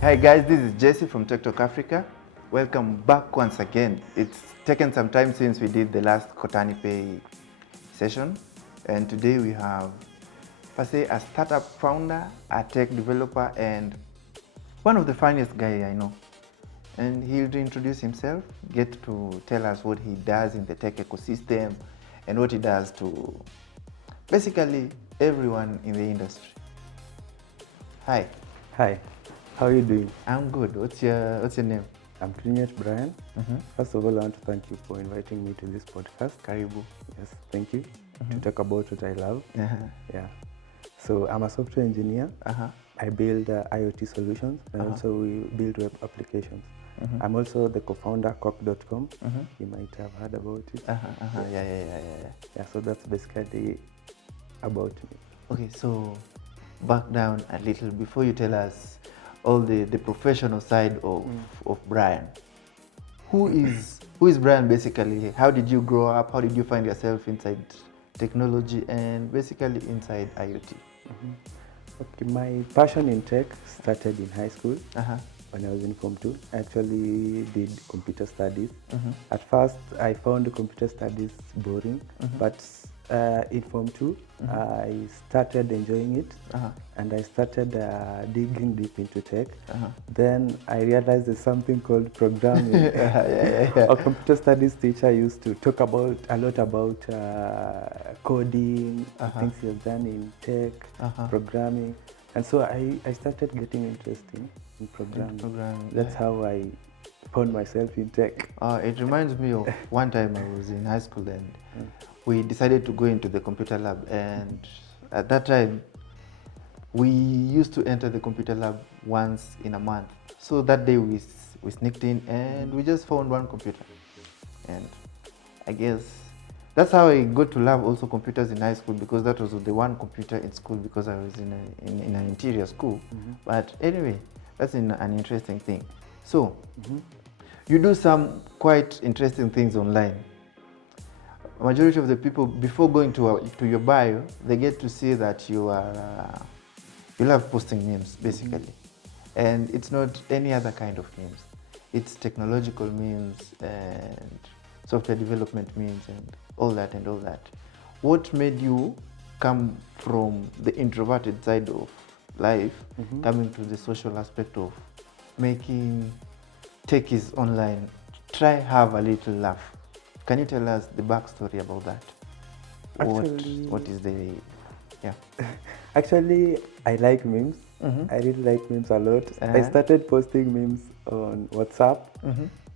Hi guys, this is Jesse from Tech Talk Africa. Welcome back once again. It's taken some time since we did the last Kotani Pay session, and today we have per se a startup founder, a tech developer, and one of the funniest guy I know. And he'll introduce himself, get to tell us what he does in the tech ecosystem and what he does to basically everyone in the industry. Hi. Hi, how are you doing? I'm good. What's your name? I'm Kirinyet Brian. First of all, I want to thank you for inviting me to this podcast. Karibu. Yes, thank you. To talk about what I love. Yeah. So I'm a software engineer. I build IoT solutions and also we build web applications. I'm also the co-founder Cock.com. You might have heard about it. Yeah, so that's basically about me. Okay, so back down a little before you tell us all the professional side of Brian. Who is Brian basically? How did you grow up? How did you find yourself inside technology and basically inside IoT? Okay, my passion in tech started in high school. When I was in Form 2, I actually did computer studies. At first, I found computer studies boring, but in Form 2, I started enjoying it, and I started digging deep into tech. Then I realized there's something called programming. Our computer studies teacher used to talk a lot about coding, things he has done in tech, programming. And so I started getting interested in programming. That's how I found myself in tech. It reminds me of one time I was in high school and we decided to go into the computer lab, and at that time we used to enter the computer lab once in a month. So that day we sneaked in and we just found one computer, and I guess that's how I got to love also computers in high school, because that was the one computer in school, because I was in an interior school. But anyway, that's an interesting thing. So you do some quite interesting things online. Majority of the people, before going to your bio, they get to see that you love posting memes basically, and it's not any other kind of memes. It's technological memes and software development memes and all that and all that. What made you come from the introverted side of life, coming to the social aspect of making techies online? Try have a little laugh. Can you tell us the backstory about that? Actually, what is the, Actually, I like memes. I really like memes a lot. I started posting memes on WhatsApp.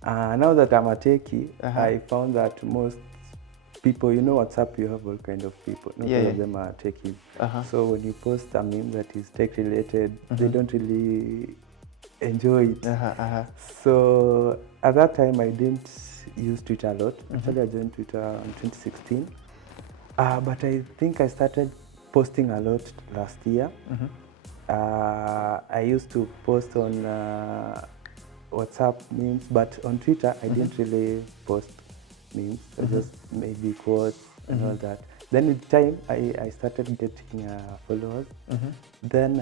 Now that I'm a techie, I found that most people, WhatsApp, you have all kind of people. Not all of them are techies. So when you post a meme that is tech related, they don't really enjoy it. So at that time, I didn't use Twitter a lot. Actually, I joined Twitter in 2016. But I think I started posting a lot last year. I used to post on WhatsApp memes, but on Twitter, I didn't really post memes. I just maybe quotes and all that. Then with time, I started getting followers. Then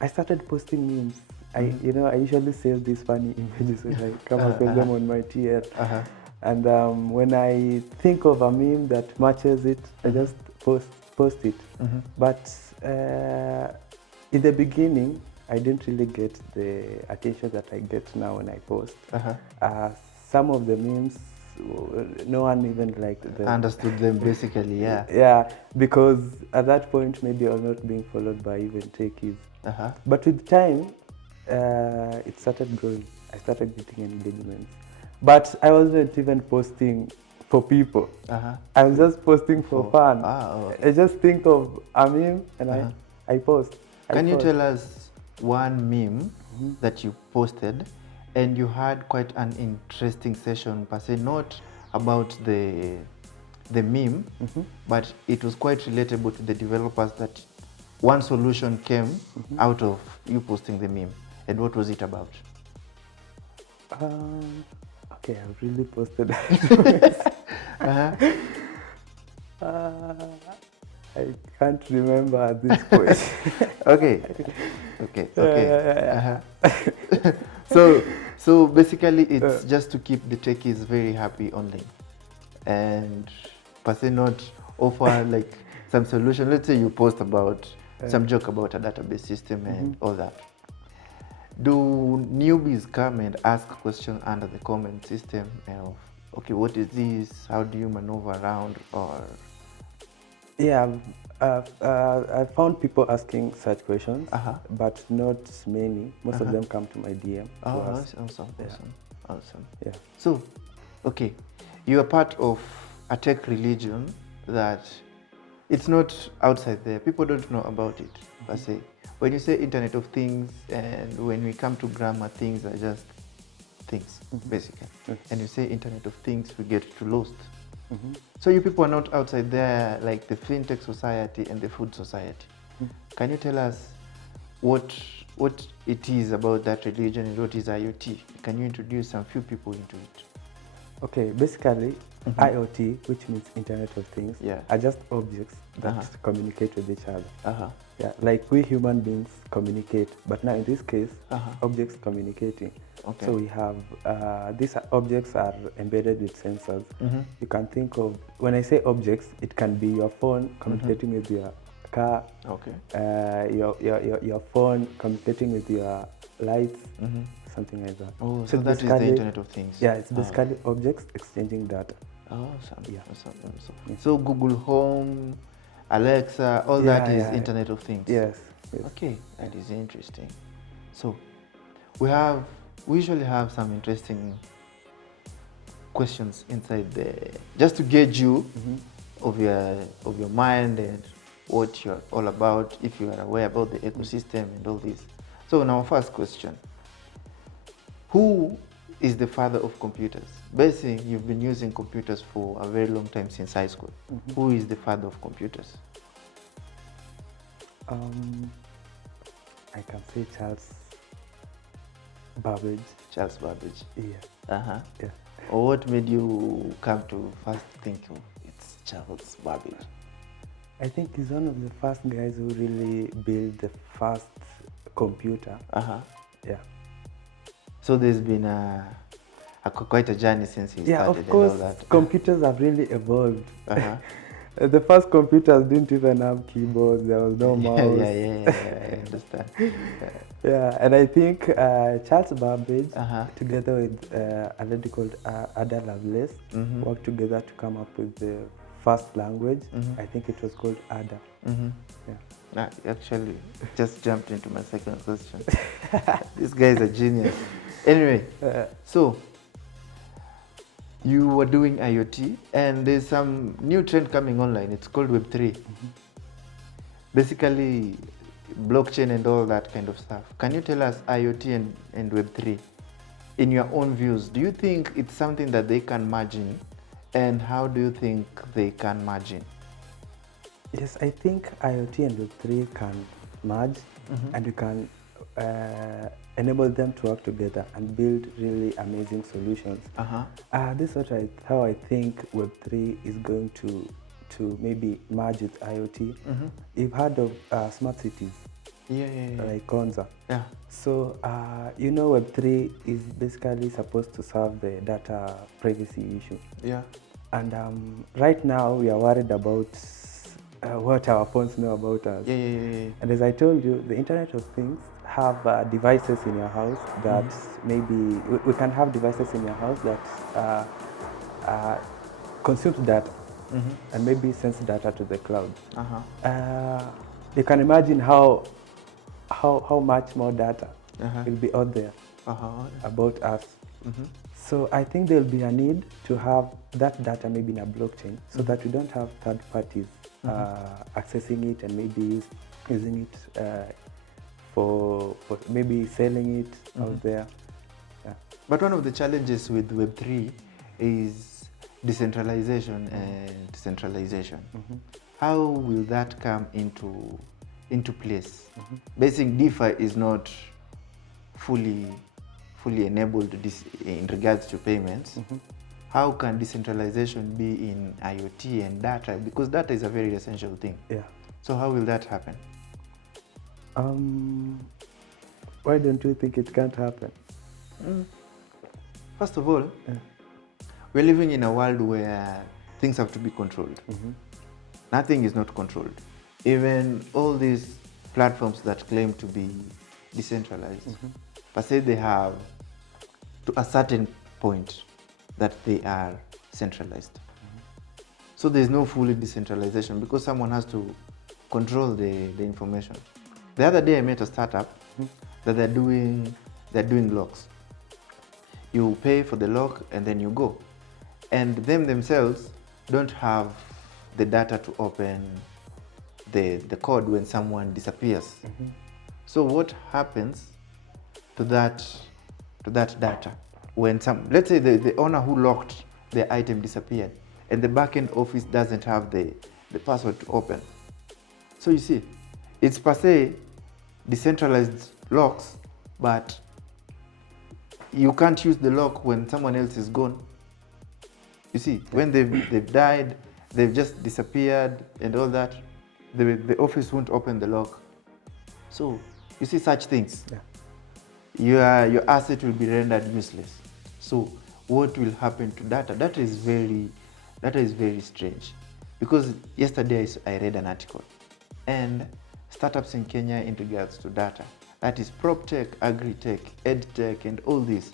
I started posting memes. I usually save these funny images when I come across them on my TL. And when I think of a meme that matches it, I just post it. But in the beginning, I didn't really get the attention that I get now when I post. Some of the memes, no one even liked them. Understood them basically, yeah. Yeah, because at that point, maybe I was not being followed by even techies. But with time, it started growing. I started getting engagements. But I wasn't even posting for people. I was just posting for fun. I just think of a meme and I post. Can you tell us one meme that you posted and you had quite an interesting session per se, not about the meme, but it was quite relatable to the developers, that one solution came out of you posting the meme? And what was it about? Okay, I've really posted that. I can't remember at this point. Okay. Okay. So basically, it's just to keep the techies very happy online, and per se not offer like some solution. Let's say you post about some joke about a database system and all that. Do newbies come and ask questions under the comment system of, okay, what is this? How do you maneuver around? Or Yeah, I found people asking such questions, but not many. Most of them come to my DM. oh, to ask. awesome. Yeah. So, okay, you are part of a tech religion that it's not outside there. People don't know about it, per se. When you say Internet of Things, and when we come to grammar, things are just things, basically. And you say Internet of Things, we get too lost. So you people are not outside there, like the fintech society and the food society. Can you tell us what it is about that religion and what is IoT? Can you introduce some few people into it? Okay, basically, IoT, which means Internet of Things, are just objects that communicate with each other. Yeah, like we human beings communicate, but now in this case, objects communicating. Okay. So we have, these objects are embedded with sensors. You can think of, when I say objects, it can be your phone communicating with your car, your phone communicating with your lights, something like that. Oh, so that is the Internet of Things. Yeah, it's basically objects exchanging data. Awesome. Yeah. Awesome. So Google Home, Alexa, all that is Internet of Things. Yes. Okay, that is interesting. So we usually have some interesting questions inside there, just to gauge you of your mind and what you're all about, if you are aware about the ecosystem and all this. So now, first question: who is the father of computers? Basically, you've been using computers for a very long time, since high school. Who is the father of computers? I can say Charles Babbage. Charles Babbage. Yeah. Yeah. Or what made you come to first think of it's Charles Babbage? I think he's one of the first guys who really built the first computer. Yeah. So there's been quite a journey since he started. Yeah, of course, and all that. Computers have really evolved. The first computers didn't even have keyboards. There was no mouse. Yeah, I understand. Yeah, and I think Charles Babbage, together with a lady called Ada Lovelace, worked together to come up with the first language. I think it was called Ada. Yeah. Actually, just jumped into my second question. This guy is a genius. Anyway, so you were doing IoT, and there's some new trend coming online. It's called Web3. Basically, blockchain and all that kind of stuff. Can you tell us IoT and Web3, in your own views? Do you think it's something that they can merge in, and how do you think they can merge in? Yes, I think IoT and Web3 can merge, and you can enable them to work together and build really amazing solutions. This is how I think Web3 is going to maybe merge with IoT. You've heard of smart cities, like Konza. Yeah. So Web3 is basically supposed to solve the data privacy issue. Yeah. And right now we are worried about what our phones know about us. And as I told you, the Internet of Things have devices in your house that maybe we can have devices in your house that consumes data and maybe sends data to the cloud. You can imagine how much more data will be out there about us. So I think there will be a need to have that data maybe in a blockchain, so that we don't have third parties accessing it and maybe using it for maybe selling it out there. Yeah. But one of the challenges with Web3 is decentralization and centralization. How will that come into place? Basically, DeFi is not fully enabled in regards to payments. How can decentralization be in IoT and data? Because data is a very essential thing. Yeah. So how will that happen? Why don't you think it can't happen? First of all, we're living in a world where things have to be controlled. Nothing is not controlled. Even all these platforms that claim to be decentralized, per se they have to a certain point that they are centralized. So there's no fully decentralization because someone has to control the information. The other day I met a startup that they're doing locks. You pay for the lock and then you go. And them themselves don't have the data to open the code when someone disappears. So what happens to that data when let's say the owner who locked the item disappeared and the backend office doesn't have the password to open? So you see, it's per se decentralized locks, but you can't use the lock when someone else is gone. You see, when they've died, they've just disappeared and all that, the office won't open the lock. So you see such things. Your asset will be rendered useless. So what will happen to data? Data is very strange. Because yesterday I read an article, and startups in Kenya in regards to data, that is prop tech, agri-tech, ed tech, and all this,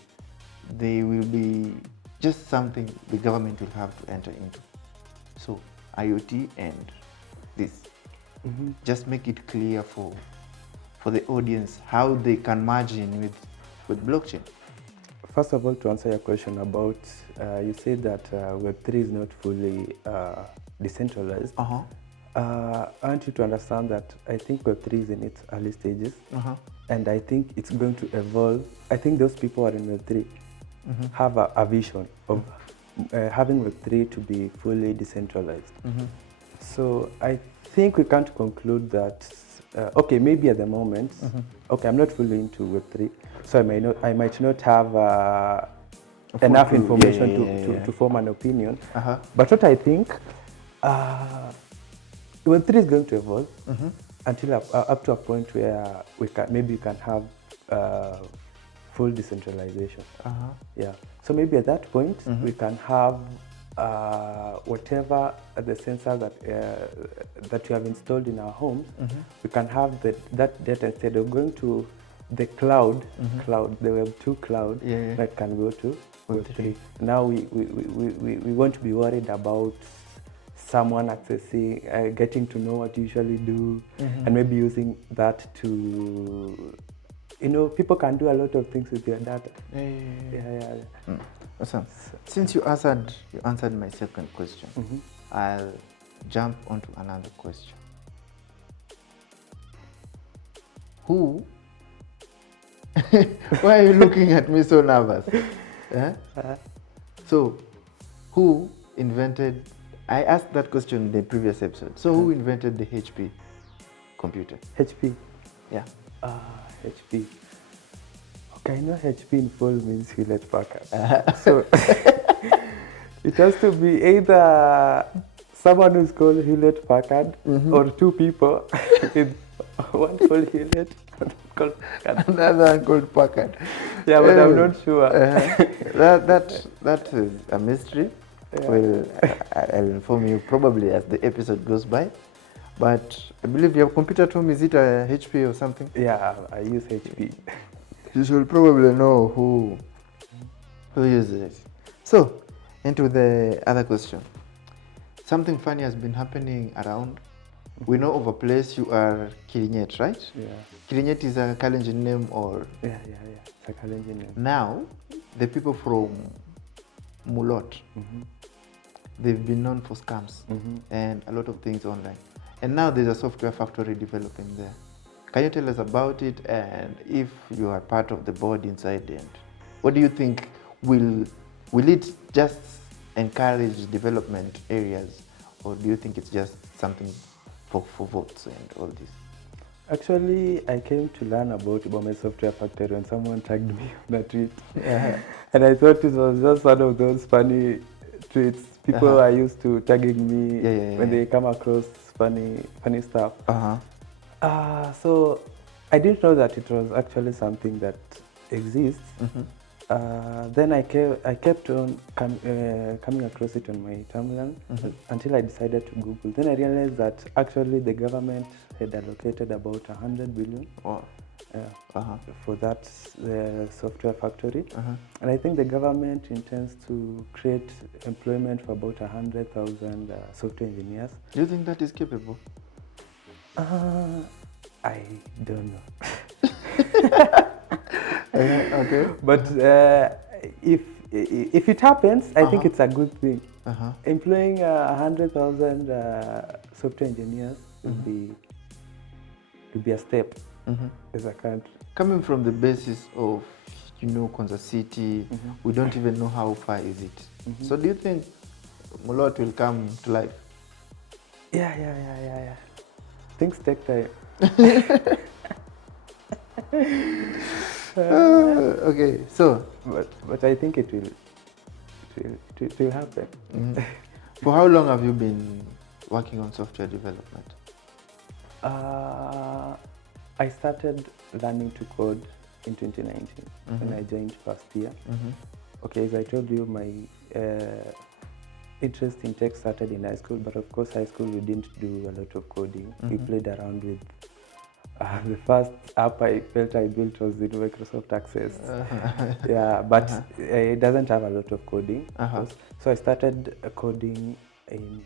they will be just something the government will have to enter into. So IoT and this, just make it clear for the audience how they can merge in with blockchain. First of all, to answer your question about, you said that Web3 is not fully decentralized. I want you to understand that I think Web3 is in its early stages, and I think it's going to evolve. I think those people who are in Web3 have a vision of having Web3 to be fully decentralized. So I think we can't conclude that, okay, maybe at the moment, okay, I'm not fully into Web3, so I might not have enough information to form an opinion. But what I think, Web3 is going to evolve until up to a point where we can have full decentralization. Yeah. So maybe at that point we can have whatever the sensor that we have installed in our homes, we can have that data instead of going to the cloud, the Web2 cloud, that can go to Web3. Now we won't be worried about someone accessing, getting to know what you usually do, and maybe using that to, people can do a lot of things with your data. Awesome. Since you answered my second question, I'll jump onto another question. Who? Why are you looking at me so nervous? So, who invented? I asked that question in the previous episode. So, who invented the HP computer? HP. Yeah. HP. Okay, I know HP in full means Hewlett Packard. So it has to be either someone who's called Hewlett Packard or two people with one called Hewlett, called Packard. Another one called Packard. Yeah, but I'm not sure. That is a mystery. Well, I'll inform you probably as the episode goes by. But I believe your computer at home, is it a HP or something? Yeah, I use HP. You should probably know who uses it. So, into the other question. Something funny has been happening around. We know of a place you are Kirinyet, right? Yeah. Kirinyet is a Kalenjin name or? Yeah. It's a Kalenjin name. Now, the people from MULOT, they've been known for scams and a lot of things online. And now there's a software factory developing there. Can you tell us about it, and if you are part of the board inside, and what do you think, will it just encourage development areas, or do you think it's just something for votes and all this? Actually, I came to learn about Bombay Software Factory when someone tagged me on a tweet. And I thought it was just one of those funny tweets. People are used to tagging me when they come across funny stuff. So I didn't know that it was actually something that exists. Then I kept on coming across it on my timeline until I decided to Google. Then I realized that actually the government had allocated about 100 billion for that software factory. And I think the government intends to create employment for about 100,000 software engineers. Do you think that is capable? I don't know. Okay. But if it happens, I think it's a good thing. Employing 100,000 software engineers would be a step as a country. Coming from the basis of, you know, Kansas City, we don't even know how far is it. So do you think MULOT will come to life? Yeah. Things take time. Okay, so but I think it will happen. For how long have you been working on software development? I started learning to code in 2019 when I joined first year. Okay, as I told you, my interest in tech started in high school, but of course high school we didn't do a lot of coding. We played around with the first app I felt I built was in Microsoft Access. Yeah, but it doesn't have a lot of coding. So I started coding in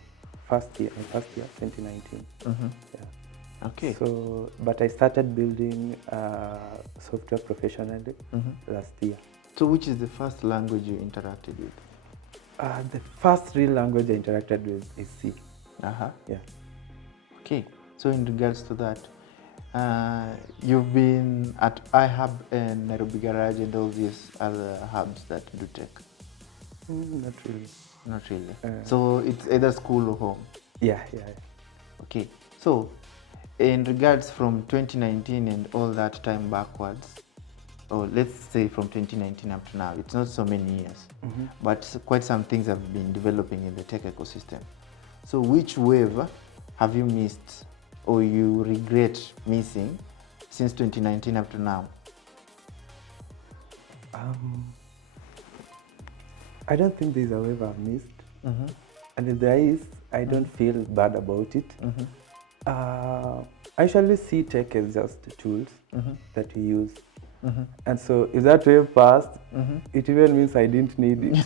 first year 2019. Yeah. Okay. So, but I started building software professionally last year. So which is the first language you interacted with? The first real language I interacted with is C. Yeah. Okay. So in regards to that, you've been at iHub and Nairobi Garage and all these other hubs that do tech? Not really. Not really. So it's either school or home? Yeah. Okay. So in regards from 2019 and all that time backwards, or let's say from 2019 up to now, it's not so many years, but quite some things have been developing in the tech ecosystem. So which wave have you missed or you regret missing since 2019 up to now? I don't think there's a wave I've missed. And if there is, I don't feel bad about it. I usually see tech as just tools that we use. And so if that wave passed, it even means I didn't need it.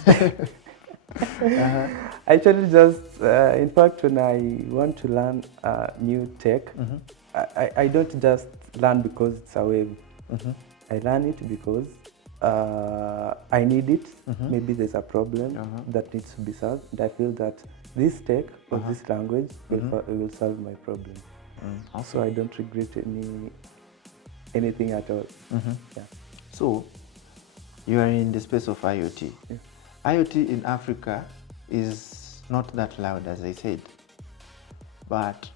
I actually just, in fact, when I want to learn new tech, I don't just learn because it's a wave. I learn it because I need it. Maybe there's a problem that needs to be solved. And I feel that this tech or this language will solve my problem. So I don't regret anything at all. Yeah. So you are in the space of IoT. Yeah. IoT in Africa is not that loud, as I said, but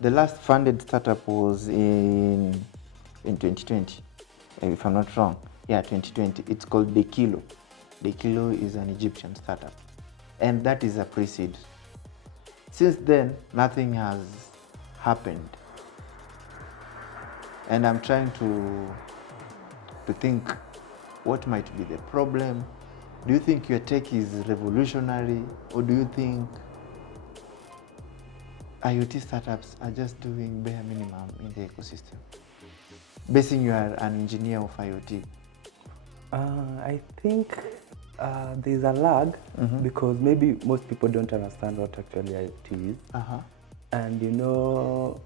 the last funded startup was in 2020, if I'm not wrong. Yeah, 2020. It's called DECENTRALIZING. DECENTRALIZING is an Egyptian startup, and that is a pre-seed. Since then, nothing has happened, and I'm trying to think what might be the problem. Do you think your tech is revolutionary, or do you think IoT startups are just doing bare minimum in the ecosystem? Basing you are an engineer of IoT. I think there's a lag because maybe most people don't understand what actually IoT is. And you know,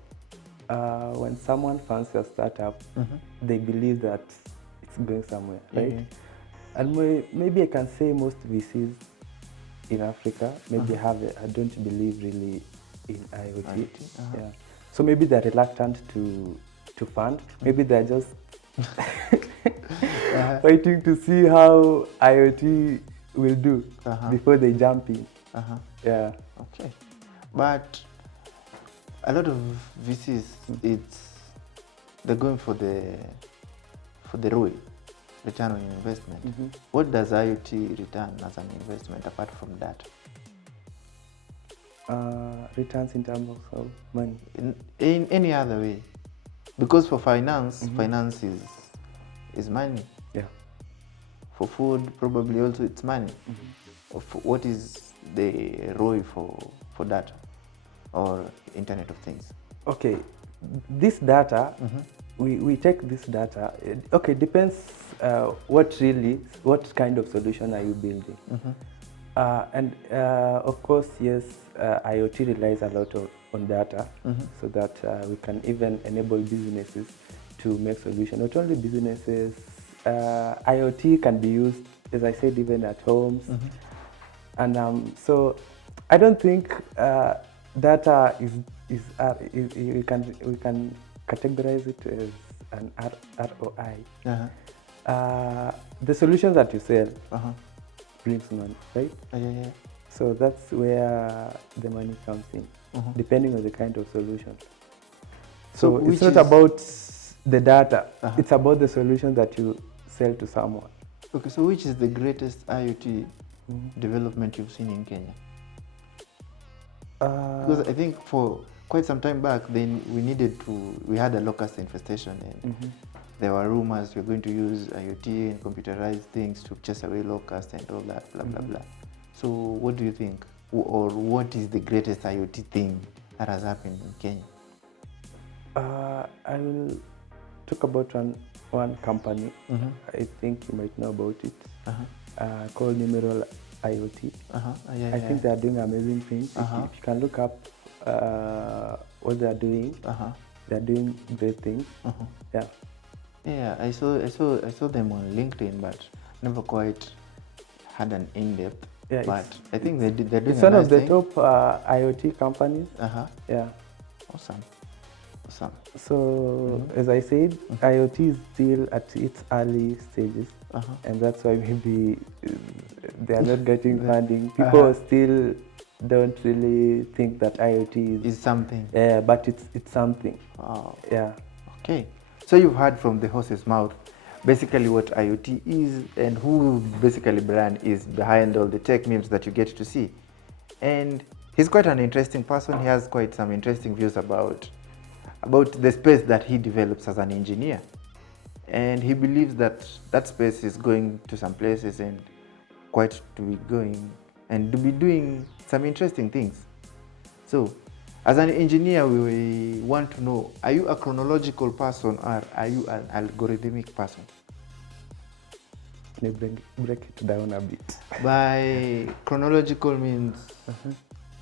when someone funds a startup, they believe that it's going somewhere, right? And maybe I can say most VCs in Africa maybe I don't believe really in IoT. Yeah. So maybe they're reluctant to fund. Maybe they're just waiting to see how IoT will do before they jump in. Yeah. Okay. But a lot of VCs, they're going for the ROI, return on investment. What does IoT return as an investment apart from that? Returns in terms of money? In any other way. Because for finance, finance is money. Yeah. For food, probably also it's money. What is the ROI for data or Internet of Things? Okay, this data, we take this data. Okay, depends what kind of solution are you building. And of course, yes, IoT relies a lot on data, so that we can even enable businesses to make solutions. Not only businesses, IoT can be used, as I said, even at homes. And so I don't think data is we can categorize it as an ROI. The solutions that you sell brings money, right? Yeah. So that's where the money comes in, depending on the kind of solution. So it's not about the data, it's about the solution that you sell to someone. Okay, so which is the greatest IoT development you've seen in Kenya? Because I think for quite some time back, then we had a locust infestation, and there were rumors we're going to use IoT and computerized things to chase away locusts and all that, blah, blah, blah. So what do you think? Or what is the greatest IoT thing that has happened in Kenya? I will talk about one company. I think you might know about it, called Numeral IoT. I think they are doing amazing things. If you can look up what they are doing, they are doing great things. Yeah, I saw them on LinkedIn, but never quite had an in-depth. Yeah, but I think they're doing it's one nice of the thing. top IoT companies. Yeah. Awesome. So as I said, IoT is still at its early stages, and that's why maybe they are not getting funding. People still don't really think that IoT is something. Yeah, but it's something. Wow. Yeah. Okay. So you've heard from the horse's mouth basically what IoT is and who basically Brian is behind all the tech memes that you get to see. And he's quite an interesting person. He has quite some interesting views about the space that he develops as an engineer. And he believes that that space is going to some places and quite to be going and to be doing some interesting things. So, as an engineer, we want to know, are you a chronological person or are you an algorithmic person? Can you break it down a bit? By chronological means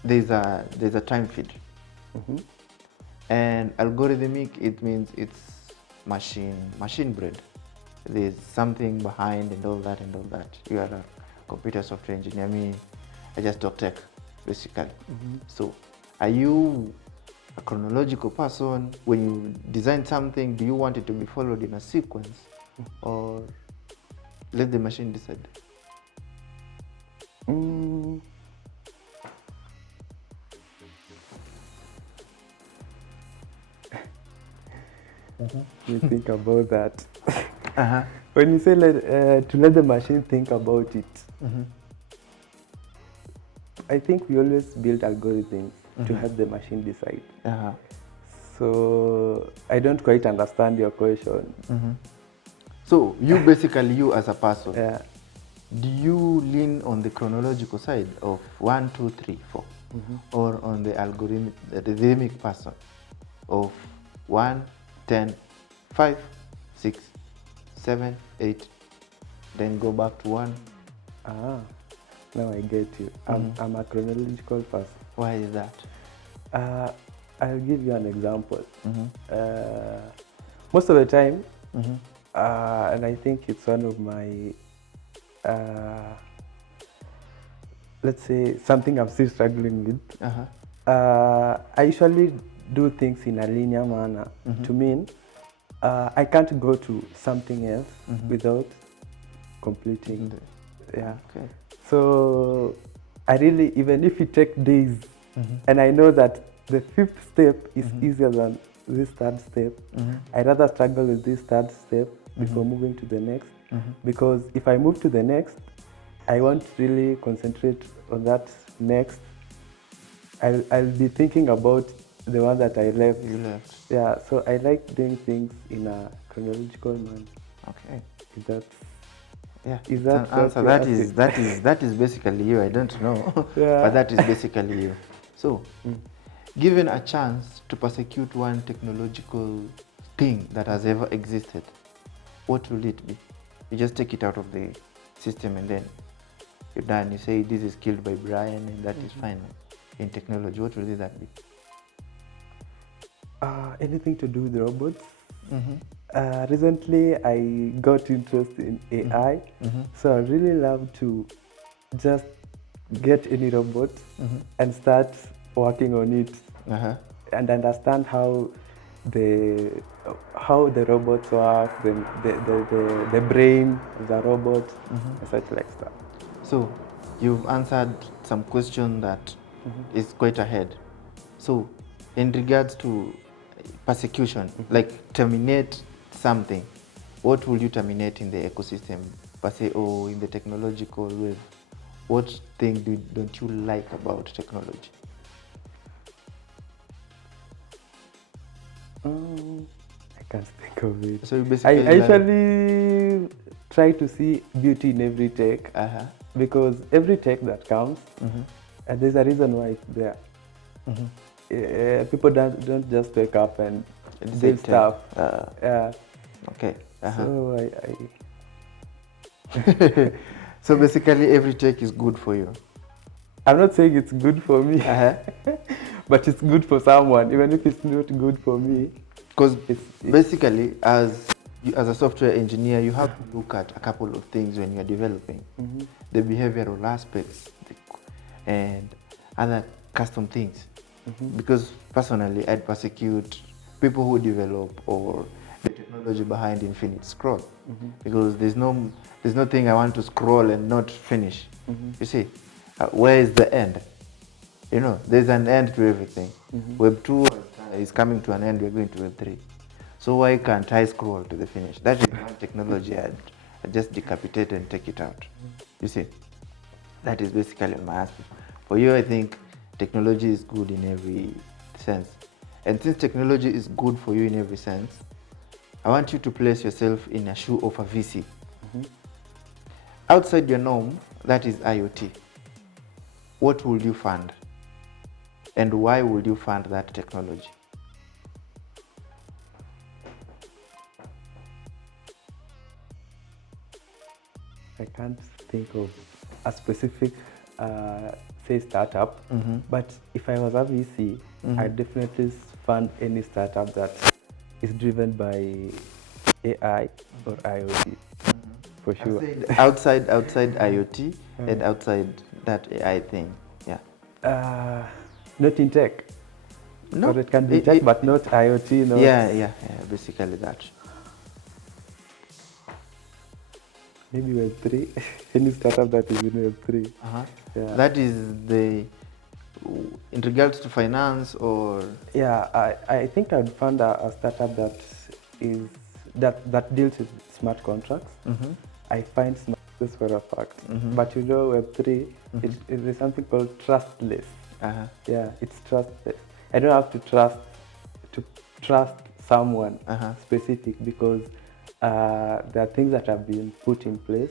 there's a time feed. And algorithmic, it means it's machine bred. There's something behind and all that. You are a computer software engineer. Me, I just talk tech, basically. So, are you a chronological person? When you design something, do you want it to be followed in a sequence, or let the machine decide? You think about that. When you say to let the machine think about it, I think we always build algorithms to help the machine decide. So I don't quite understand your question. So you basically, you as a person, do you lean on the chronological side of 1, 2, 3, 4, or on the algorithmic person of 1, 10, 5, 6, 7, 8, then go back to 1? Now I get you. I'm a chronological person. Why is that? I'll give you an example. Most of the time, and I think it's one of my, let's say, something I'm still struggling with. I usually do things in a linear manner. To mean, I can't go to something else without completing. Okay. So I really, even if it takes days, and I know that the 5th step is easier than this 3rd step, I'd rather struggle with this 3rd step before moving to the next. Because if I move to the next, I won't really concentrate on that next. I'll be thinking about the one that I left. You left. Yeah, so I like doing things in a chronological manner. Okay. Is that Yeah. Is it's that an answer. what you're That is basically you. I don't know, Yeah. but that is basically you. So, given a chance to persecute one technological thing that has ever existed, what will it be? You just take it out of the system and then you're done. You say this is killed by Brian and that is fine. In technology, what will that be? Anything to do with robots. Recently, I got interested in AI, so I really love to just get any robot and start working on it and understand how the robots work, the brain of the robot, and such like stuff. So, you've answered some question that is quite ahead. So, in regards to persecution, like terminate something, what will you terminate in the ecosystem, per se, or in the technological wave? What thing don't you like about technology? I can't think of it. So you I basically actually try to see beauty in every tech because every tech that comes, and there's a reason why it's there. People don't just wake up and do stuff. Okay. So So basically, every tech is good for you. I'm not saying it's good for me, but it's good for someone, even if it's not good for me. Because basically, as a software engineer, you have to look at a couple of things when you're developing. The behavioral aspects and other custom things. Because personally, I'd persecute people who develop or the technology behind Infinite Scroll. Because there's no thing I want to scroll and not finish. You see, where is the end? You know, there's an end to everything. Web 2 is coming to an end, we're going to Web 3. So why can't I scroll to the finish? That is one technology I'd just decapitate and take it out. You see, that is basically my aspect. For you, I think technology is good in every sense. And since technology is good for you in every sense, I want you to place yourself in a shoe of a VC. Outside your norm, that is IoT. What would you fund? And why would you fund that technology? I can't think of a specific, say, startup, but if I was a VC, I'd definitely fund any startup that is driven by AI or IoT, for sure. Outside IoT and outside that AI thing, yeah. Not in tech. No, or it can be tech, but not IoT. Not yeah, basically that. Maybe Web 3. Any startup that is in Web 3. Yeah. That is in regards to finance or? Yeah, I think I'd fund a startup that deals with smart contracts. I find smart this for a fact. But you know, Web 3, there's something called trustless. Yeah, it's trustless. I don't have to trust someone specific because there are things that have been put in place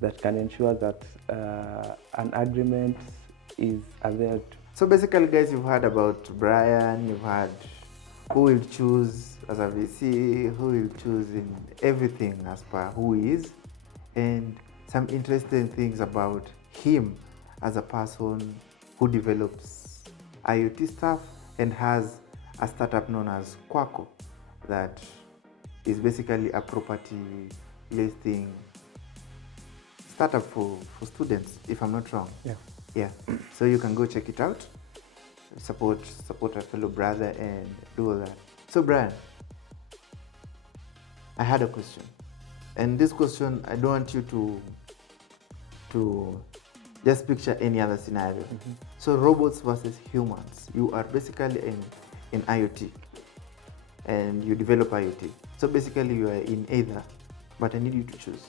that can ensure that an agreement is adhered to. So basically, guys, you've heard about Brian, you've heard who will choose as a VC, who will choose in everything as per who he is, and some interesting things about him as a person who develops IoT stuff and has a startup known as Quaco that is basically a property listing startup for students, if I'm not wrong. Yeah. So you can go check it out, support a fellow brother and do all that. So Brian, I had a question. And this question, I don't want you to just picture any other scenario. So robots versus humans. You are basically in IoT and you develop IoT. So basically you are in either, but I need you to choose.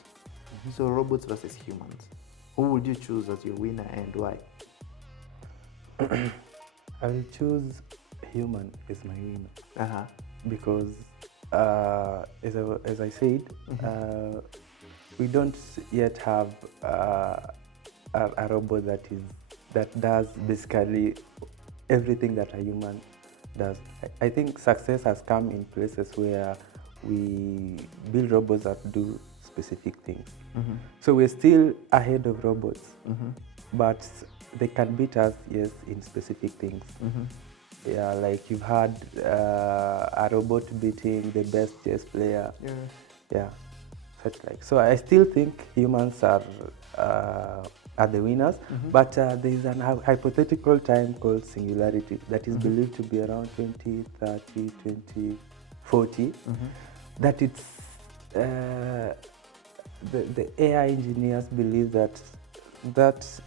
So robots versus humans. Who would you choose as your winner and why? I will choose human is my winner. Uh-huh. Because as I said, we don't yet have a robot that does basically everything that a human does. I think success has come in places where we build robots that do specific things. So we're still ahead of robots, but they can beat us, yes, in specific things. Yeah, like you've had a robot beating the best chess player. Yeah, such like. So I still think humans are the winners, but there is an hypothetical time called singularity that is believed to be around 2030, 2040. That it's the AI engineers believe that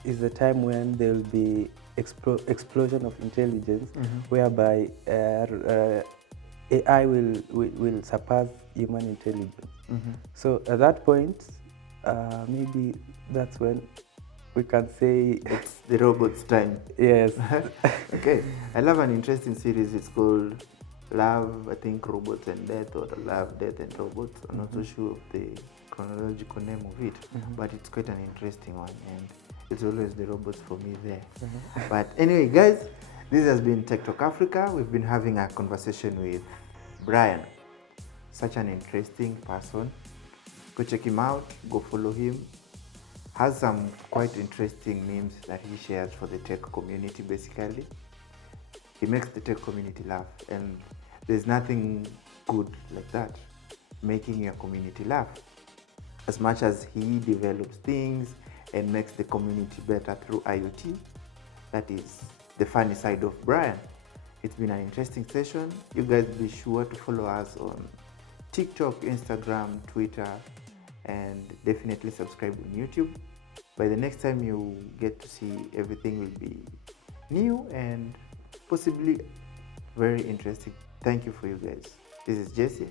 is the time when there will be explosion of intelligence, whereby AI will surpass human intelligence. So at that point, maybe that's when we can say it's the robot's time. Yes. Okay, I love an interesting series. It's called Love, I think, Robots and Death, or Love, Death and Robots. I'm not so sure of the chronological name of it, but it's quite an interesting one, and it's always the robots for me there. But anyway, guys, this has been Tech Talk Africa. We've been having a conversation with Brian, such an interesting person. Go check him out, go follow him. Has some quite interesting memes that he shares for the tech community. Basically, he makes the tech community laugh, and there's nothing good like that, making your community laugh. As much as he develops things and makes the community better through IoT, that is the funny side of Brian. It's been an interesting session. You guys be sure to follow us on TikTok, Instagram, Twitter, and definitely subscribe on YouTube. By the next time you get to see, everything will be new and possibly very interesting. Thank you for you guys. This is Jesse.